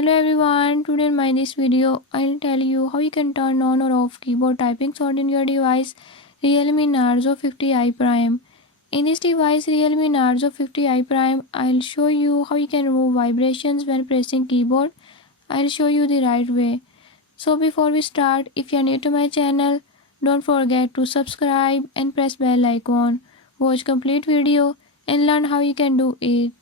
Hello everyone, today in this video I'll tell you how you can turn on or off keyboard typing sound in your device Realme Narzo 50i Prime. In this device Realme Narzo 50i Prime, I'll show you how you can remove vibrations when pressing keyboard. I'll show you the right way. So before we start, if you're new to my channel, don't forget to subscribe and press bell icon. Watch complete video and learn how you can do it.